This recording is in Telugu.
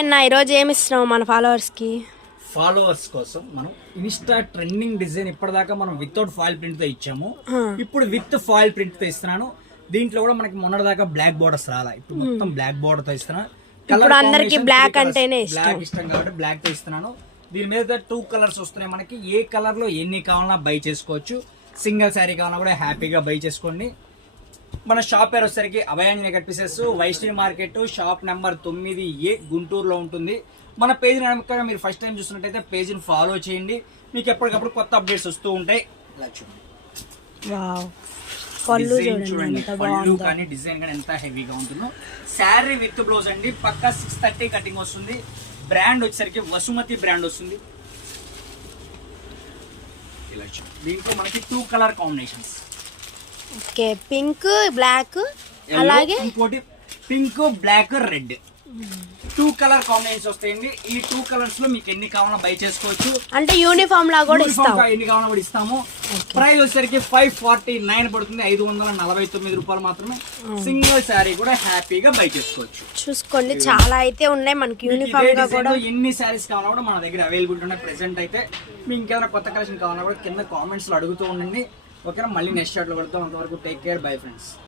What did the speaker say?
ఈరోజు ఏమి ఇస్తున్నావు మన ఫాలోవర్స్ కోసం మనం ఇన్స్టా ట్రెండింగ్ డిజైన్ ఇప్పటిదాకా మనం వితౌట్ ఫాయిల్ ప్రింట్ తో ఇచ్చాము. ఇప్పుడు విత్ ఫాయిల్ ప్రింట్ తో ఇస్తున్నాను. దీంట్లో కూడా మనకి మొన్నటిదాకా బ్లాక్ బోర్డర్స్ రాలా, ఇప్పుడు మొత్తం బ్లాక్ బోర్డర్ తో ఇస్తున్నా. ఇప్పుడు అందరికి బ్లాక్ అంటేనే బ్లాక్ ఇష్టం కాబట్టి బ్లాక్ తో ఇస్తున్నాను. దీని మీద 2 కలర్స్ వస్తున్నాయి మనకి. ఏ కలర్ లో ఎన్ని కావాలన్నా బై చేసుకోవచ్చు. సింగిల్ శారీ కావాలన్నా కూడా హ్యాపీగా బై చేసుకోండి. మన షాప్ పేరు వచ్చేసరికి Abhayanjaneya cut pieces, Vaishnavi market, shop number 9A, గుంటూరులో ఉంటుంది. మన పేజ్ మీరు ఫస్ట్ టైం చూస్తున్నట్టయితే పేజ్ని ఫాలో చేయండి. మీకు ఎప్పటికప్పుడు కొత్త అప్డేట్స్ వస్తూ ఉంటాయి. ఇలా చూడండి, పళ్ళు కానీ డిజైన్ కానీ ఎంత హెవీగా ఉంటుందో. శారీ విత్ బ్లౌజ్ అండి, పక్కా 630 కటింగ్ వస్తుంది. బ్రాండ్ వచ్చేసరికి వసుమతి బ్రాండ్ వస్తుంది. ఇలా చూడండి, దీంట్లో మనకి 2 colour combinations, okay, pink black, అలాగే ఇంకోటి pink black red, 2 colour combinations వస్తాయండి. ఈ 2 కలర్స్ లో మీకు ఎన్ని కావాలన్నా బై చేసుకోవచ్చు. అంటే యూనిఫామ్ లా కూడా ఇస్తాము, ఎన్ని కావాలన్నా కూడా ఇస్తాము. ప్రైస్ వచ్చేసరికి 549 పడుతుంది, 549 రూపాయలు మాత్రమే. సింగిల్ శారీ కూడా హ్యాపీగా బై చేసుకోవచ్చు. చూసుకోండి, చాలా అయితే ఉన్నాయి మనకి యూనిఫామ్ గా కూడా. ఎన్ని శారీస్ కావాలన్నా కూడా మన దగ్గర అవైలబుల్ ఉన్నాయి ప్రెసెంట్ అయితే. మీకు ఇంకేమైనా కొత్త కలెక్షన్ కావాలన్నా కూడా కింద కామెంట్స్ లో అడుగుతూ ఉండండి. ఓకేనా, మళ్ళీ నెక్స్ట్ షాట్ లో పెడతాం. అంతవరకు టేక్ కేర్, బై ఫ్రెండ్స్.